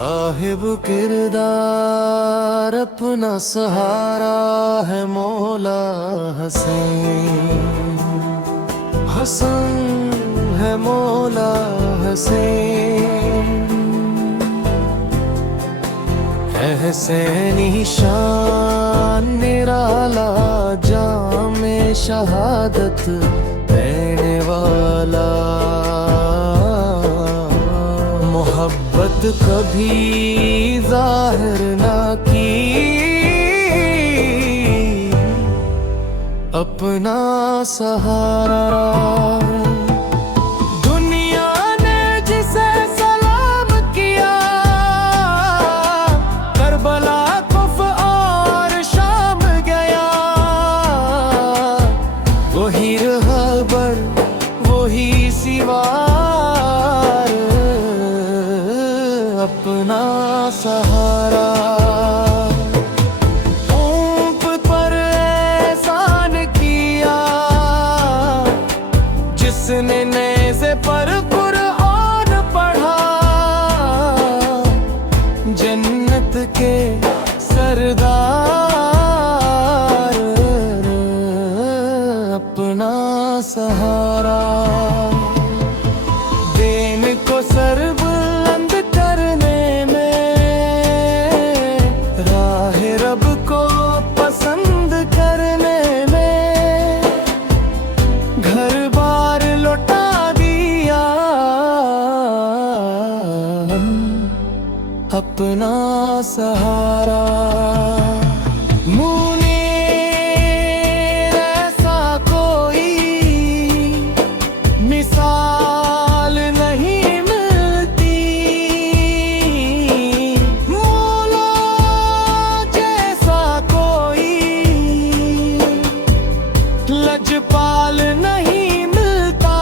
साहिब किरदार अपना सहारा है मौला हसीन। हसन है मौला हसीन। हुसैनी शान निराला जामे शहादत देने वाला। मोहब्बत कभी जाहिर ना की अपना सहारा। दुनिया ने जिसे सलाम किया करबला कुफ और शाम गया। वही रहबर वही सिवार अपना सहारा। ऊंट पर एहसान किया जिसने नेज़े पर कुरान पढ़ा। जन्नत के सरदार अपना सहारा। दिन को सर बुलंद करने में राह रब को पसंद करने में घर बार लौटा दिया अपना सहारा। मुनीर ऐसा कोई मिसाल नहीं मिलती। मौला जैसा कोई लजपाल नहीं मिलता।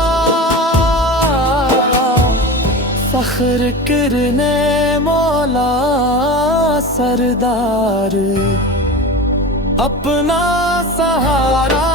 फख्र करने मौला सरदार अपना सहारा।